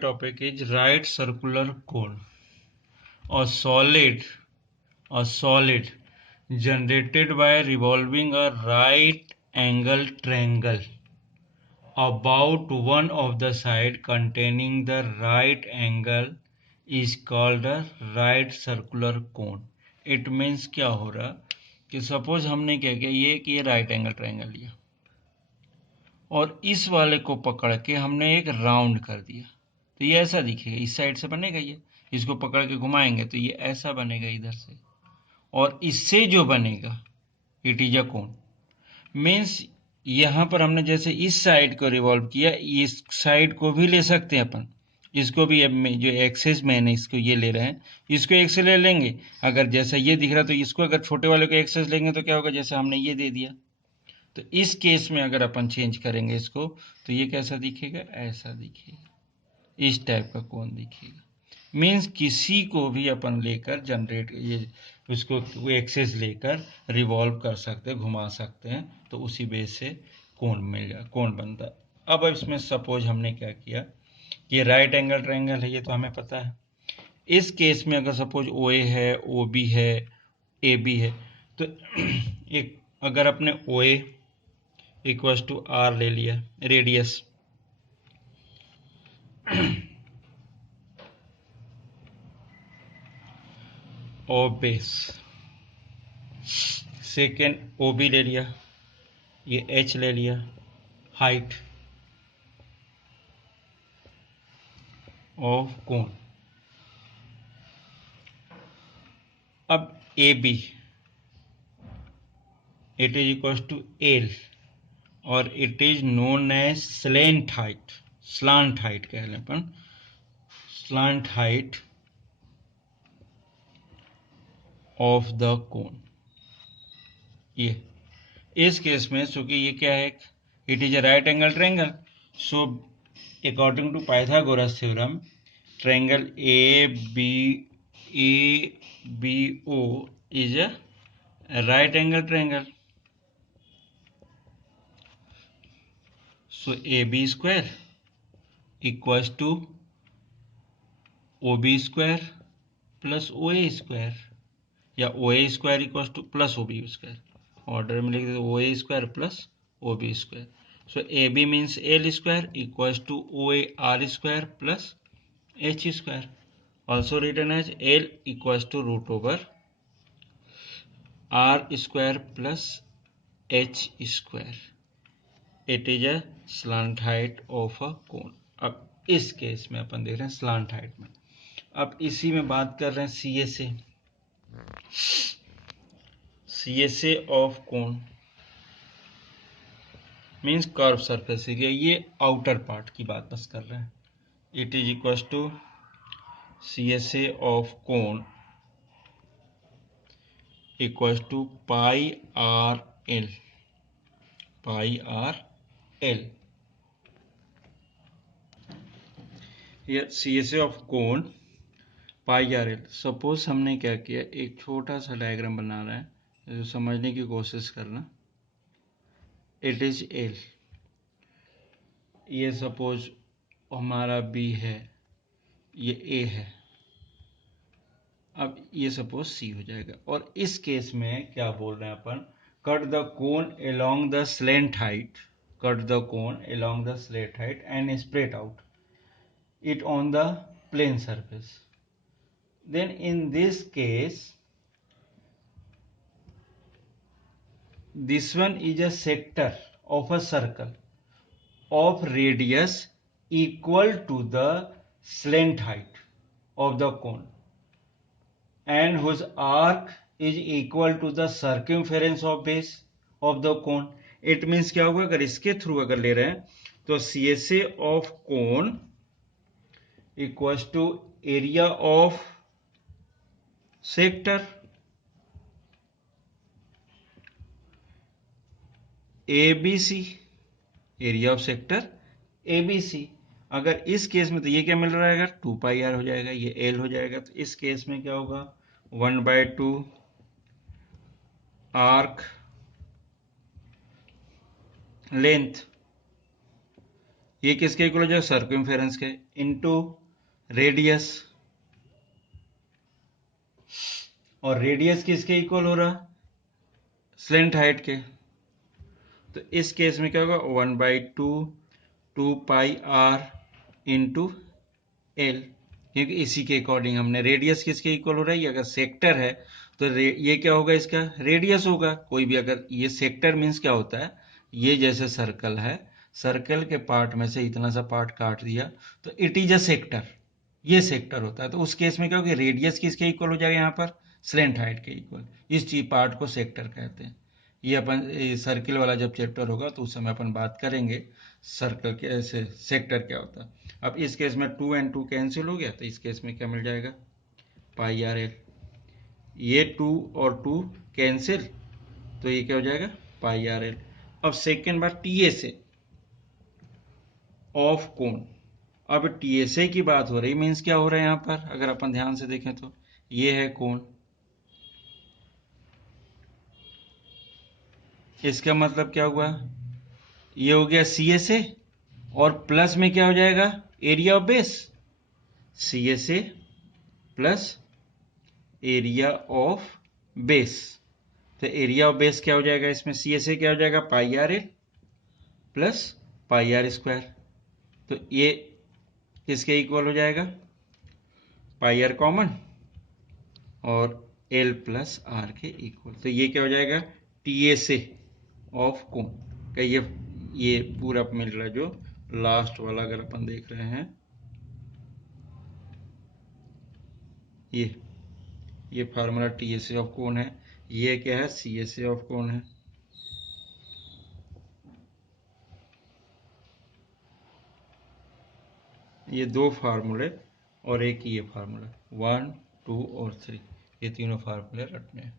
topic is right circular cone. A solid generated by revolving a right angle triangle about one of the side containing the right angle is called a right circular cone. It means क्या हो रहा कि suppose हमने क्या किया ये right angle triangle लिया और इस वाले को पकड़ के हमने एक राउंड कर दिया तो ये ऐसा दिखेगा, इस साइड से बनेगा ये, इसको पकड़ के घुमाएंगे तो ये ऐसा बनेगा इधर से, और इससे जो बनेगा it is a cone. Means यहाँ पर हमने जैसे इस साइड को रिवॉल्व किया, इस साइड को भी ले सकते हैं अपन, इसको भी अब जो एक्सेस में है इसको ये ले रहे हैं, इसको एक से ले लेंगे। अगर जैसा ये दिख रहा तो इसको अगर छोटे वाले को एक्सेस लेंगे तो क्या होगा, जैसे हमने ये दे दिया। तो इस केस में अगर अपन चेंज करेंगे इसको तो ये कैसा दिखेगा, ऐसा दिखेगा, इस टाइप का कोन दिखेगा। मीन्स किसी को भी अपन लेकर जनरेट ये उसको एक्सेस लेकर रिवॉल्व कर सकते हैं, घुमा सकते हैं, तो उसी बेस से कोन मिल जाए, कोन बनता है। अब इसमें सपोज हमने क्या किया, ये राइट एंगल ट्रायंगल है, ये तो हमें पता है। इस केस में अगर सपोज ओ ए है, ओ बी है, ए बी है, तो एक अगर अपने ओ ए इक्वल्स टू आर ले लिया रेडियस, और बेस, सेकेंड ओ बी ले लिया, ये एच ले लिया, हाइट ऑफ कोन। अब A B it is equal to l और it is known as slant height, slant height कह लें अपन, slant height of the cone. ये इस केस में चूंकि ये क्या है, it is a right angle triangle, so according to Pythagoras theorem triangle ABO is a right angle triangle. So AB square equals to OB square plus OA square, या OA square equals to plus OB square, order में लिख देते OA square plus OB square. So AB means L square equals to OAR square plus H square, also written as L equals to root over R square plus H square. It is a slant height of a cone. अब इस case में अपन देख रहे हैं slant height में। अब इसी में बात कर रहे हैं CSA of cone means curve surface area, ये आउटर पार्ट की बात बस कर रहे हैं। It is equals to CSA of cone equals to pi r l, here CSA of cone pi r l। Suppose हमने क्या किया, एक छोटा सा डायग्राम बना रहे हैं, जो समझने की कोशिश करना। इट इज एल, ये सपोज हमारा बी है, ये ए है, अब ये सपोज सी हो जाएगा। और इस केस में क्या बोल रहे हैं अपन, cut the cone along the slant height, cut the cone along the slant height and spread out it on the plane surface. Then in this case this one is a sector of a circle of radius equal to the slant height of the cone and whose arc is equal to the circumference of base of the cone. It means क्या होगा, अगर इसके through अगर ले रहे हैं तो CSA of cone equals to area of sector ABC, area of sector ABC। अगर इस केस में तो ये क्या मिल रहा है, अगर 2 पाई आर हो जाएगा, ये L हो जाएगा, तो इस केस में क्या होगा 1/2 आर्क लेंथ ये किसके इक्वल हो जाएगा, सर्कमफेरेंस के, इनटू रेडियस, और रेडियस किसके इक्वल हो रहा, स्लेंट हाइट के। तो इस केस में क्या होगा, 1/2 2πr इंटू एल, क्योंकि इसी के अकॉर्डिंग हमने, रेडियस किसके इक्वल हो रहा है, ये अगर सेक्टर है तो ये क्या होगा, इसका रेडियस होगा। कोई भी अगर ये सेक्टर मीन्स क्या होता है, ये जैसे सर्कल है, सर्कल के पार्ट में से इतना सा पार्ट काट दिया तो इट इज अ सेक्टर, ये सेक्टर होता है। तो उस केस में क्या होगा, रेडियस किसके इक्वल हो जाएगा, यहाँ पर स्लेंट हाइट के इक्वल। इस चीज पार्ट को सेक्टर कहते हैं। ये अपन सर्किल वाला जब चैप्टर होगा तो उस समय अपन बात करेंगे सर्कल के ऐसे सेक्टर क्या होता है। अब इस केस में 2 and 2 कैंसिल हो गया, तो इस केस में क्या मिल जाएगा, पाई आर एल। ये 2 और 2 कैंसिल, तो ये क्या हो जाएगा, पाई आर एल। अब सेकेंड बार टी ए से ऑफ कोण। अब टी एस ए की बात हो रही, मीन्स क्या हो रहा है यहाँ पर, अगर अपन ध्यान से देखें तो ये है कोण, इसका मतलब क्या हुआ, ये हो गया सी एस ए, और प्लस में क्या हो जाएगा, area of base, C S A plus area of base. तो एरिया ऑफ बेस क्या हो जाएगा, इसमें सी एस ए क्या हो जाएगा, pi r l plus pi r square. तो ये किसके इक्वल हो जाएगा, पाई आर कॉमन और एल प्लस आर के इक्वल। तो ये क्या हो जाएगा, टी एस ए ऑफ कोण का ये पूरा मिल रहा है। जो लास्ट वाला अगर अपन देख रहे हैं, ये formula T S A of कोण है, ये क्या है, सी एस ए ऑफ कोण है। ये दो फार्मूले और एक ये फार्मूला, 1 2 और 3, ये तीनों फार्मूले रटने हैं।